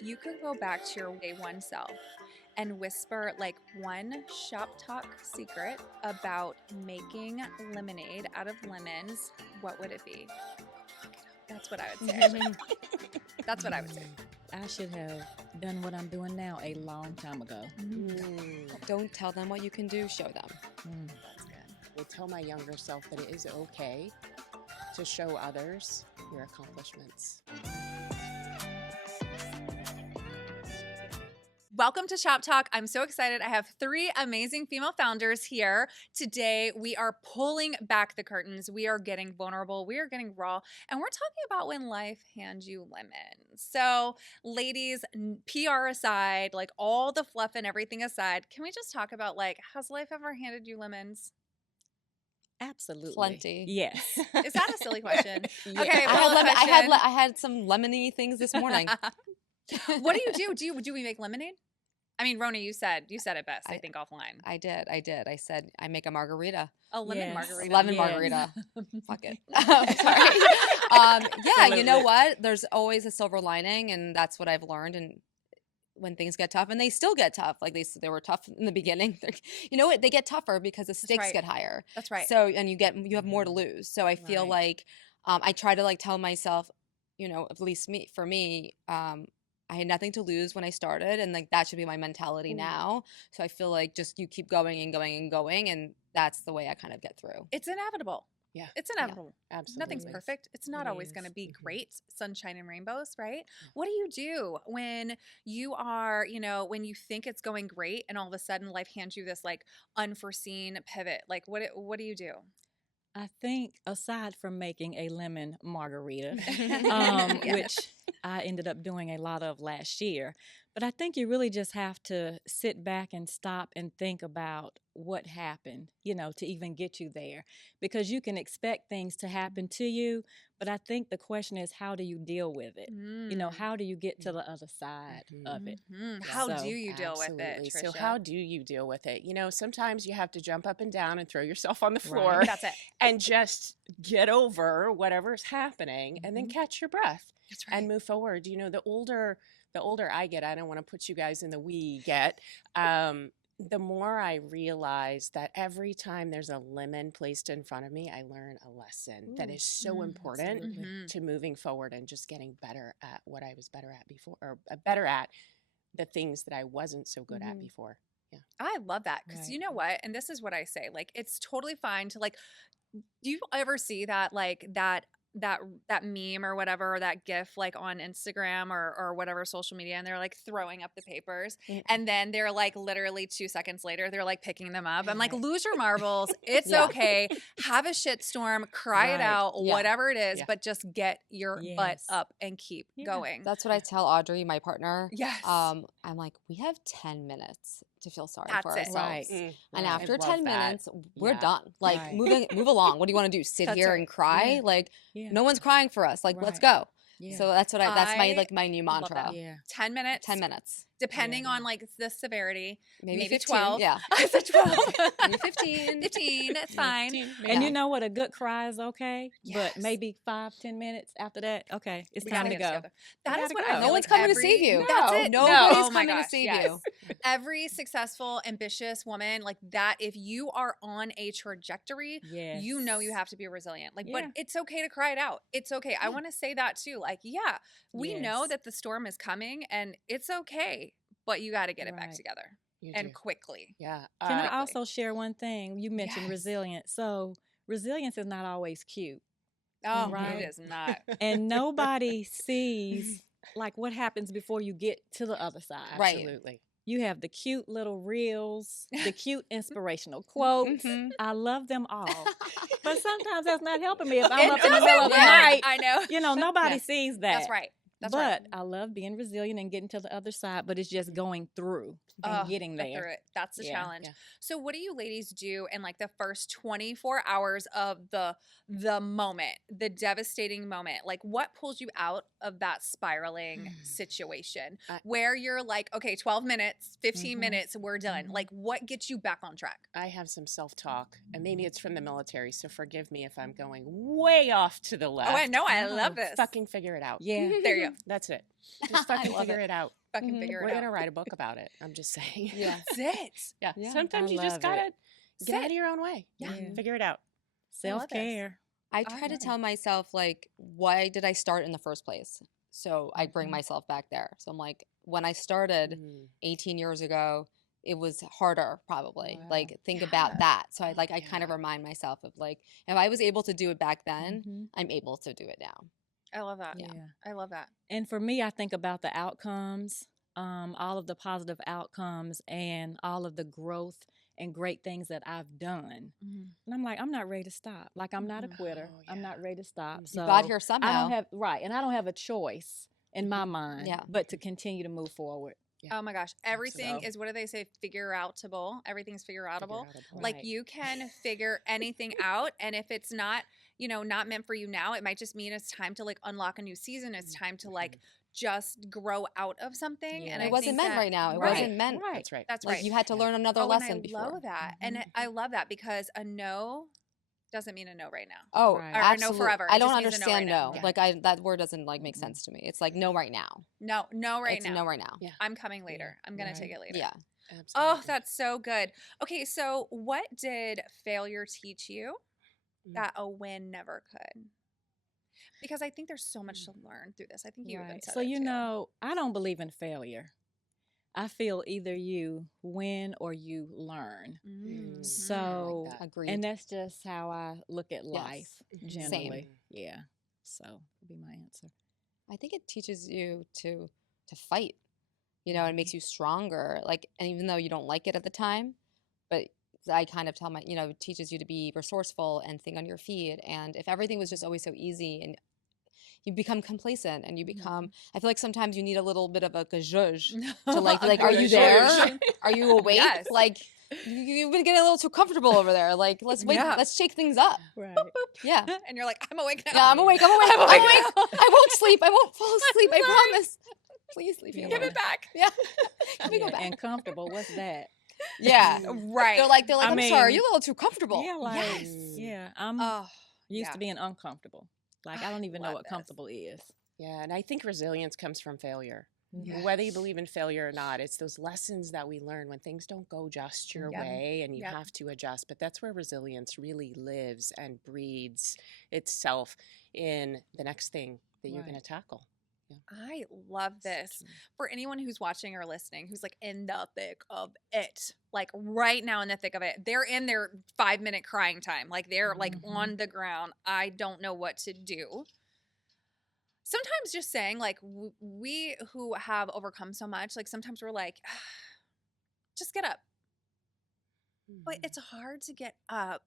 you could go back to your day one self and whisper like one Shoptalk secret about making lemonade out of lemons, what would it be? That's what I would say. That's what I would say. I should have done what I'm doing now a long time ago. Don't tell them what you can do, show them. That's good. Will tell my younger self that it is okay to show others your accomplishments. Welcome to Shop Talk. I'm so excited. I have three amazing female founders here. Today, we are pulling back the curtains. We are getting vulnerable. We are getting raw. And we're talking about when life hands you lemons. So, ladies, PR aside, like all the fluff and everything aside, can we just talk about like, has life ever handed you lemons? Absolutely. Plenty. Yes. Is that a silly question? Yeah. Okay, I well, I had some lemony things this morning. What do you do? Do we make lemonade? I mean, Roni, you said it best, I think, offline. I did. I said I make a margarita. A lemon Yes. margarita. Lemon Yes. margarita. Fuck it. Sorry. Yeah, you know Absolutely. what? There's always a silver lining, and that's what I've learned. And when things get tough, and they still get tough, like they were tough in the beginning. You know what? They get tougher because the stakes right. get higher. That's right. So and you have more to lose. So I feel Right. like I try to like tell myself, you know, at least for me, I had nothing to lose when I started, and like that should be my mentality now. So I feel like just you keep going and going and going, and that's the way I kind of get through. It's inevitable. Yeah. It's inevitable. Absolutely. Nothing's perfect. It's not It always going to is. be great, sunshine and rainbows, right? What do you do when you are, when you think it's going great and all of a sudden life hands you this like unforeseen pivot? Like what do you do? I think aside from making a lemon margarita, Yeah. which I ended up doing a lot of last year, but I think you really just have to sit back and stop and think about what happened, to even get you there. Because you can expect things to happen to you, but I think the question is, how do you deal with it? How do you get to the other side of it? How So, do you deal with it, Absolutely. So Trisha? how do you deal with it? You know, sometimes you have to jump up and down and throw yourself on the floor Right. That's it. and just get over whatever's happening and then catch your breath That's right. and move forward. You know, the older I get, I don't want to put you guys in the we get, the more I realize that every time there's a lemon placed in front of me, I learn a lesson that is so important absolutely. to moving forward and just getting better at what I was better at before, or better at the things that I wasn't so good at before. Yeah. I love that because Right. you know what? And this is what I say. Like, it's totally fine to like. Do you ever see that like that meme or whatever, or that GIF like on Instagram or whatever social media, and they're like throwing up the papers, and then they're like literally 2 seconds later they're like picking them up. I'm like, Right. lose your marbles. It's Yeah. okay. Have a shitstorm. Cry it Right. out. Yeah. Whatever it is, Yeah. but just get your butt Yes. up and keep Yeah. going. That's what I tell Audrey, my partner. Yes. I'm like, we have 10 minutes to feel sorry That's for it. ourselves. Right. And Right. after I love 10 that. minutes, we're Yeah. done. Like Right. move along. What do you want to do? Sit That's here right. and cry? Yeah. Like Yeah. no one's crying for us. Like let's Right. go. Yeah. So that's my I my new love mantra. that. Yeah. 10 minutes. 10 minutes. Depending Yeah. on like the severity. Maybe Maybe 15. 12. Yeah. I said 12. Maybe 15. 15. It's fine. And you know what? A good cry is okay, Yes. but maybe 5-10 minutes after that, okay, it's We time gotta to get go. together. That We is gotta what go. I No feel one's like coming to save you. That's No, it. Nobody's Oh my coming to gosh, save yes. you. Every successful, ambitious woman like that, if you are on a trajectory, Yes. you know you have to be resilient. Like, but Yeah. it's okay to cry it out. It's okay. I want to say that too. Like, yeah, we know Yes. that the storm is coming and it's okay, but you got to get it back Right. together You and do. quickly. Yeah. Can I Quickly. also share one thing? You mentioned Yes. resilience. So resilience is not always cute. Oh, Right. it is not. And nobody sees like what happens before you get to the other side. Right. Absolutely. You have the cute little reels, the cute inspirational quotes. Mhm. I love them all. But sometimes that's not helping me if I'm It up in the doesn't middle of the work. night. I know. Nobody Yeah. sees that. That's right. That's but right. I love being resilient and getting to the other side, but it's just going through and getting Get through there. it. That's the Yeah. challenge. Yeah. So what do you ladies do in like the first 24 hours of the moment the devastating moment? Like, what pulls you out of that spiraling situation where you're like, okay, 12 minutes, 15 minutes, we're done. Like, what gets you back on track? I have some self-talk, and maybe it's from the military, so forgive me if I'm going way off to the left. Oh, I know. I love this. Fucking figure it out. Yeah. There you go. That's it. Just fucking love figure it. it out. Fucking figure We're it going to out. write a book about it. I'm just saying. Yeah. That's it. Yeah. Yeah, Sometimes I you just love got it. to get out of your own way. Yeah. Figure it out. Self-care. I try to love tell myself, like, why did I start in the first place? So I bring Mhm. myself back there. So I'm like, when I started 18 years ago, it was harder probably. Wow. Like, think Yeah. about that. So I Yeah. kind of remind myself of like, if I was able to do it back then, Mhm. I'm able to do it now. I love that. Yeah. I love that. And for me, I think about the outcomes, all of the positive outcomes and all of the growth and great things that I've done. And I'm like, I'm not ready to stop. Like, I'm not a quitter. Oh, I'm yeah. not ready to stop. You So got here I somehow. don't have and I don't have a choice in my mind, Yeah. but to continue to move forward. Oh my gosh. Everything So- is, what do they say? Figure outable. Everything's figure outable. Figure-outable. Like, Right. you can figure anything out. And if it's not, not meant for you now, it might just mean it's time to like unlock a new season. It's time to like just grow out of something. Yeah. And It I wasn't think meant that- right now. It Right. wasn't meant. Right. That's right. That's Like, right. you had to learn another lesson and I before. love that. And I love that because a no doesn't mean a no right now. Oh, Right. Or a no absolutely. forever. I It don't just means a no right understand now. no. Yeah. Like, that word doesn't like make sense to me. It's like no right now. No right It's now. no right now. Yeah. I'm coming later. I'm going Right. to take it later. Yeah. Oh, Absolutely. that's so good. Okay, so what did failure teach you that a win never could? Because I think there's so much to learn through this. I think you even Right. said So, it too. I don't believe in failure. I feel either you win or you learn. Mhm. So, that. Agreed. and that's just how I look at life Mhm. Same. generally. Yeah. So, that'd be my answer. I think it teaches you to fight. It makes you stronger. Like, and even though you don't like it at the time, but I kind of tell it teaches you to be resourceful and think on your feet. And if everything was just always so easy, and you become complacent, and you become, I feel like sometimes you need a little bit of a gazhuzh to like, are you there? Are you awake? Yes. Like, you've been getting a little too comfortable over there. Like, let's wake, Yeah. let's shake things up. Right. Yeah. And you're like, I'm awake now. Yeah, I'm awake. I'm awake. I'm I'm awake awake. now. I won't sleep. I won't fall asleep. I promise. Please leave me Yeah. Give alone. it back. Yeah. Can we go Yeah, back? and comfortable. What's that? Yeah. Right. They're like, I I'm sorry, mean, you're a little too comfortable. Yeah, like, Yes. yeah, I'm Oh, used yeah. to being uncomfortable. Like, I don't even know love what this. comfortable is. Yeah, and I think resilience comes from failure. Yes. Whether you believe in failure or not, it's those lessons that we learn when things don't go just your Yep. way and you Yep. have to adjust. But that's where resilience really lives and breeds itself in the next thing that you're going to Right. tackle. I love this. For anyone who's watching or listening who's like in the thick of it, like right now in the thick of it, they're in their 5-minute crying time. Like, they're like on the ground. I don't know what to do. Sometimes just saying, like, we who have overcome so much, like, sometimes we're like, just get up. But it's hard to get up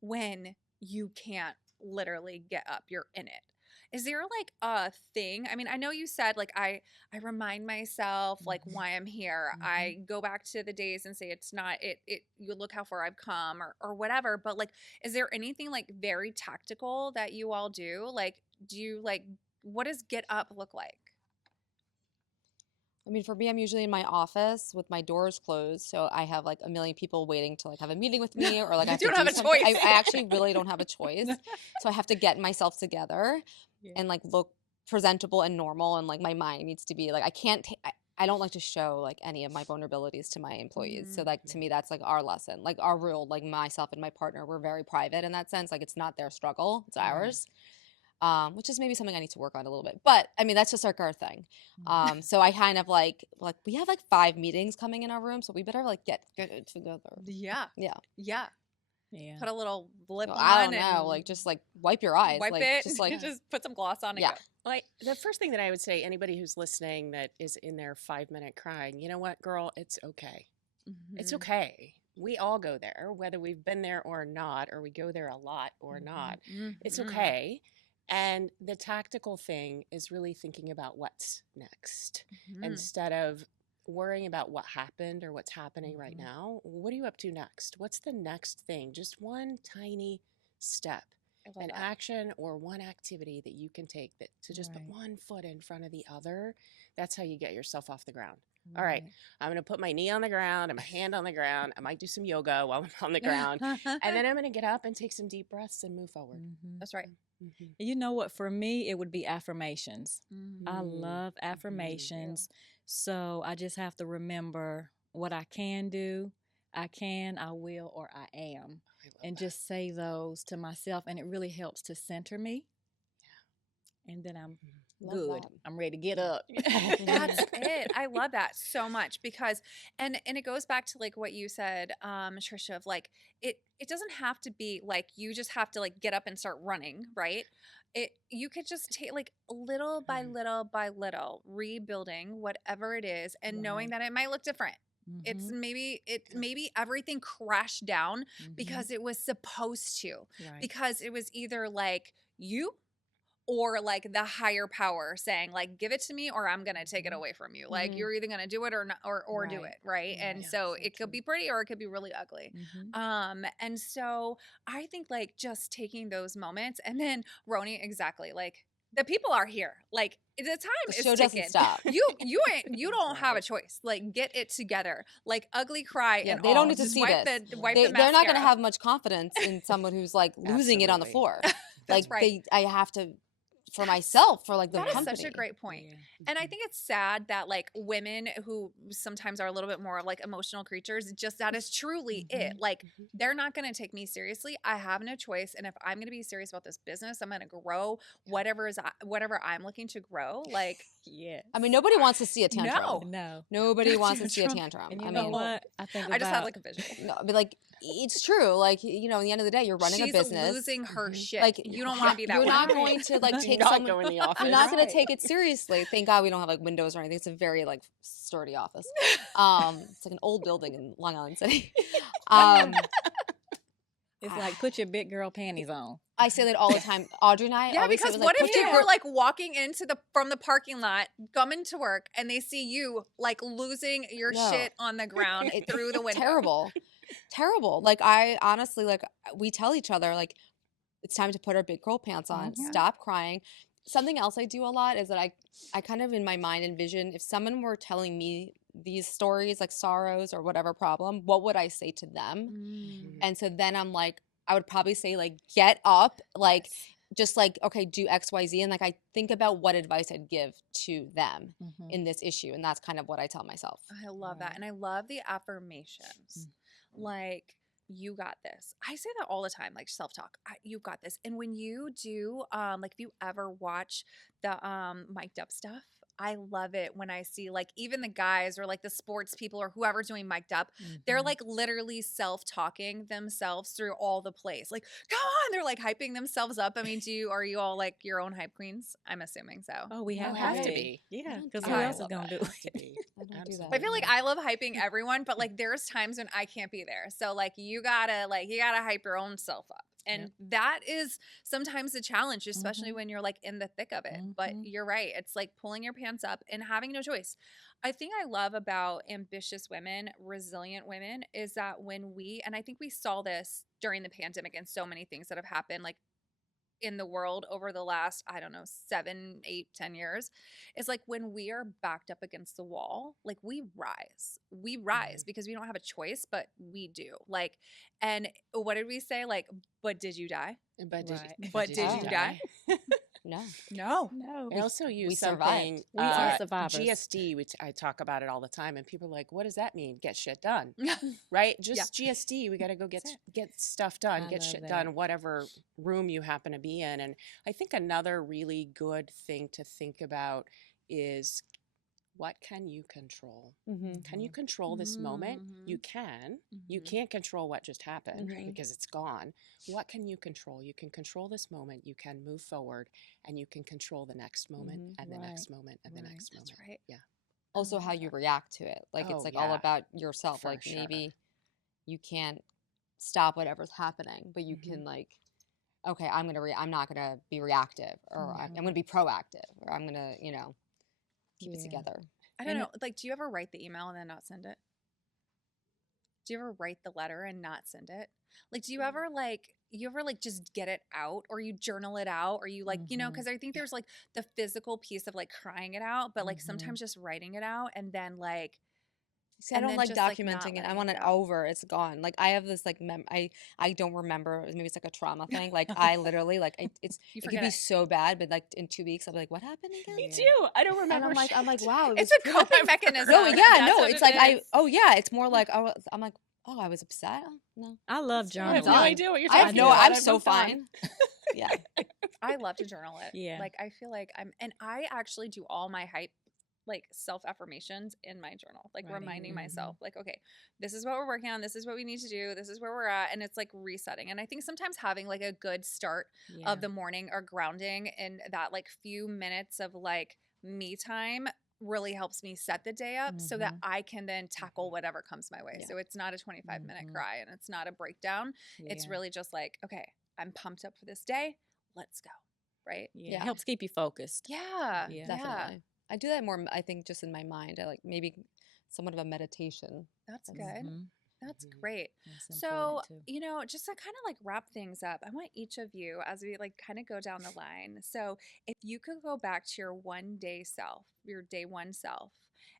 when you can't literally get up. You're in it. Is there like a thing? I mean, I know you said like I remind myself like why I'm here. I go back to the days and say it's not it you look how far I've come or whatever. But like, is there anything like very tactical that you all do? Like, do you like, what does get up look like? I mean, for me, I'm usually in my office with my doors closed, so I have like a million people waiting to like have a meeting with me, or like I have You to don't do have a something. choice. I actually really don't have a choice, so I have to get myself together and like look presentable and normal, and like my mind needs to be like I can't. I don't like to show like any of my vulnerabilities to my employees. So like to me, that's like our lesson, like our rule. Like myself and my partner, we're very private in that sense. Like it's not their struggle, it's ours. Which is maybe something I need to work on a little bit. But I mean, that's just like our thing. So I kind of like we have like 5 meetings coming in our room, so we better like get it together. Yeah. Yeah. Yeah. Yeah. Put a little lip on. I don't know, and like just like wipe your eyes, wipe like it. just like just put some gloss on it. Yeah. Well, the first thing that I would say, anybody who's listening that is in their 5-minute crying, you know what, girl, it's okay. It's okay. We all go there, whether we've been there or not, or we go there a lot or not. It's okay. And the tactical thing is really thinking about what's next instead of worrying about what happened or what's happening right now. What are you up to next? What's the next thing? Just one tiny step. I love an that. action or one activity that you can take that to just put Right. one foot in front of the other. That's how you get yourself off the ground. All right, I'm going to put my knee on the ground and my hand on the ground. I might do some yoga while I'm on the ground. And then I'm going to get up and take some deep breaths and move forward. That's right. Mhm. You know what? For me, it would be affirmations. I Mm. love affirmations. So I just have to remember what I can do. I can, I will, or I am. I love And that. just say those to myself. And it really helps to center me. And then I'm Love good. that. I'm ready to get up. That's it. I love that so much because and it goes back to like what you said, Trisha, of like it doesn't have to be like you just have to like get up and start running, right? It you could just take like little by little rebuilding whatever it is and knowing Right. that it might look different. It's Mhm. maybe everything crashed down Mhm. because it was supposed to. Right. Because it was either like you or like the higher power saying like give it to me or I'm gonna take it away from you, like you're either gonna do it or not or do Right. it, right? And Yeah, so so it could true. be pretty or it could be really ugly. Mhm. And so I think like just taking those moments and then Roni, exactly, like the people are here, like the The time is show doesn't ticking. stop. You don't have a Right. choice, like get it together, like ugly cry Yeah, and they don't all need to just see wipe this. wipe the They're not going to mascara. have much confidence in someone who's like losing it on the Absolutely. floor. That's Like right. I have to for That's- myself, for like the That is company. such a great point. Yeah. And I think it's sad that like women who sometimes are a little bit more like emotional creatures, just that is truly it. Like they're not going to take me seriously. I have no choice. And if I'm going to be serious about this business, I'm going to grow whatever I'm looking to grow. Like, Yes. I mean, nobody wants to see a tantrum. no, No. Nobody wants to see a tantrum. And you I know mean, what? I think I just had about like a visual. no, but like it's true. Like in the end of the day, you're running She's a business. losing her shit. Like You don't want to be that you're way. not going to like Do take not someone. go in the office. You're not going Right. to take it seriously. Thank God we don't have like windows or anything. It's a very like sturdy office. It's like an old building in Long Island City. it's like put your big girl panties on. I say that all the time. Audrey and I Yeah, always say because it was what like, if you were like walking into from the parking lot, coming to work, and they see you like losing your No. shit on the ground through the window? Terrible. Like I honestly like we tell each other like it's time to put our big girl pants on. Yeah. Stop crying. Something else I do a lot is that I kind of in my mind envision if someone were telling me these stories like sorrows or whatever problem, what would I say to them? And so then I'm like I would probably say like get up, like just like okay, do XYZ, and like I think about what advice I'd give to them in this issue, and that's kind of what I tell myself. I love that. And I love the affirmations. Like, you got this. I say that all the time, like self-talk. You got this. And when you do, like if you ever watch the mic'd up stuff, I love it when I see like even the guys or like the sports people or whoever's doing mic'd up, they're like literally self-talking themselves through all the plays. Like, come on, they're like hyping themselves up. I mean, are you all like your own hype queens? I'm assuming so. Oh, we have, have to be. be. Yeah, I because don't who do else that. is gonna do Have to it? be. I don't do that. I feel like I love hyping everyone, but like there's times when I can't be there. So like you gotta hype your own self up. And that is sometimes the challenge, especially when you're like in the thick of it. But you're right. It's like pulling your pants up and having no choice. I think I love about ambitious women, resilient women, is that and I think we saw this during the pandemic and so many things that have happened, like in the world over the last, I don't know, 7, 8, 10 years, is like when we are backed up against the wall, like we rise because we don't have a choice, but we do. Like, and what did we say? Like, but did you die? But did, Right. But did you die? No. No. No. I also use survived. something. We are survivors. GSD, which I talk about it all the time, and people are like, "What does that mean? Get shit done, right? Just GSD. We got to go get stuff done, I get love shit that. done, whatever room you happen to be in." And I think another really good thing to think about is what can you control? Can you control this moment? You can. You can't control what just happened because it's gone. What can you control? You can control this moment. You can move forward, and you can control the next moment and the next moment and the next moment. That's right. Yeah. Also how you react to it. Like it's Oh, like all yeah. about yourself. For Like sure. maybe you can't stop whatever's happening, but you can like, okay, I'm not gonna be reactive, or I'm gonna be proactive, or I'm gonna, keep it together. I don't know. Like, do you ever write the email and then not send it? Do you ever write the letter and not send it? Like, do you ever like you ever like just get it out, or you journal it out, or you like, you know, Mhm. because I think there's like the physical piece of like crying it out, but like Mhm. sometimes just writing it out and then like, See, I and don't then like just like not documenting it. I letting want it it go. over. It's gone. Like I have this like I don't remember. Maybe it's like a trauma thing. Like I literally like You it could forget be it. so bad, but like in 2 weeks I'll be like, what happened again? Me Yeah. too. I don't And remember I'm like, shit. wow, it It's was a coping mechanism. no, yeah, That's no. what It's it like is. it's more like I'm like, oh, I was upset. Oh, no, I love It's I fine. have It's no journaling. on. idea what you're I have talking no. about. I'm I've so moved on. fine. Yeah. I love to journal it. Yeah. Like I feel like and I actually do all my hype like self affirmations in my journal, like Writing. reminding Mhm. myself, like, okay, this is what we're working on, this is what we need to do, this is where we're at, and it's like resetting. And I think sometimes having like a good start Yeah. of the morning or grounding in that like few minutes of like me time really helps me set the day up so that Mhm. I can then tackle whatever comes my way. Yeah. So it's not a 25-minute Mhm. cry and it's not a breakdown. It's Yeah. really just like, okay, I'm pumped up for this day. Let's go. Right? Yeah. Yeah. Helps keep you focused. Yeah. Yeah. Definitely. I do that more, I think, just in my mind. I like maybe somewhat of a meditation. That's That's- good. Mhm. That's Mhm. great. That's So, important too. you know, just to kind of like wrap things up, I want each of you, as we like kind of go down the line. So, if you could go back to your one day self, your day one self,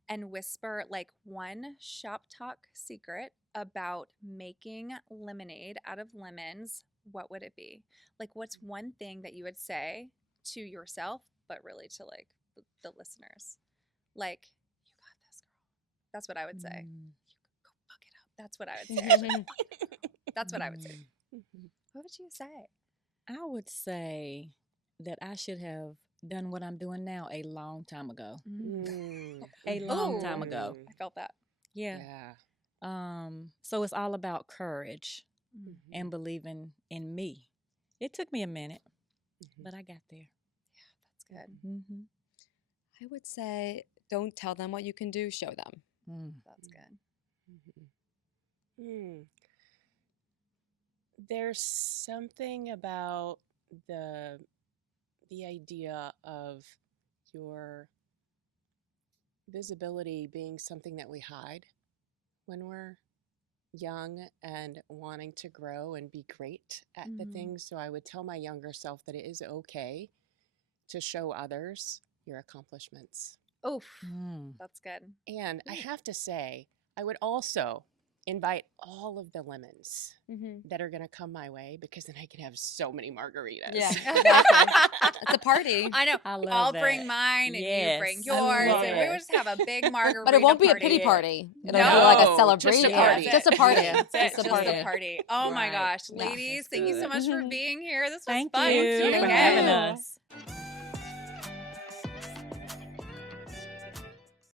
and whisper like one shop talk secret about making lemonade out of lemons, what would it be? Like, what's one thing that you would say to yourself, but really to like the listeners? Like, you got this, girl. That's what I would say. Mm. Go fuck it up. That's what I would say. Mhm. That's what I would say. Mm. Mhm. What would you say? I would say that I should have done what I'm doing now a long time ago. Mm. A long time Ooh. ago. I felt that. Yeah. Yeah. So it's all about courage Mm. Mhm. and believing in me. It took me a minute, Mhm. but I got there. That's good. Mm-hmm. I would say, don't tell them what you can do. Show them. Mm. That's good. Mhm. Mm. There's something about the idea of your visibility being something that we hide when we're young and wanting to grow and be great at the Mhm. things. So I would tell my younger self that it is okay to show others your accomplishments. Oof. Mm. That's good. And I have to say, I would also invite all of the lemons Mm-hmm. that are going to come my way, because then I can have so many margaritas. Yeah, exactly. It's a party. I know. I love I'll that. bring mine and you bring Yes. I yours, love and we it. would just have a big margarita But it won't be party. a pity Yeah. party. It'll No, be like a just a celebration. party. Just a party. Yeah. That's it. Just a Just party. a party. Oh my Right. gosh. Yeah. Ladies, That's thank you so good. much for Mhm. being here. This was Thank fun. you Do it for again. having you. us.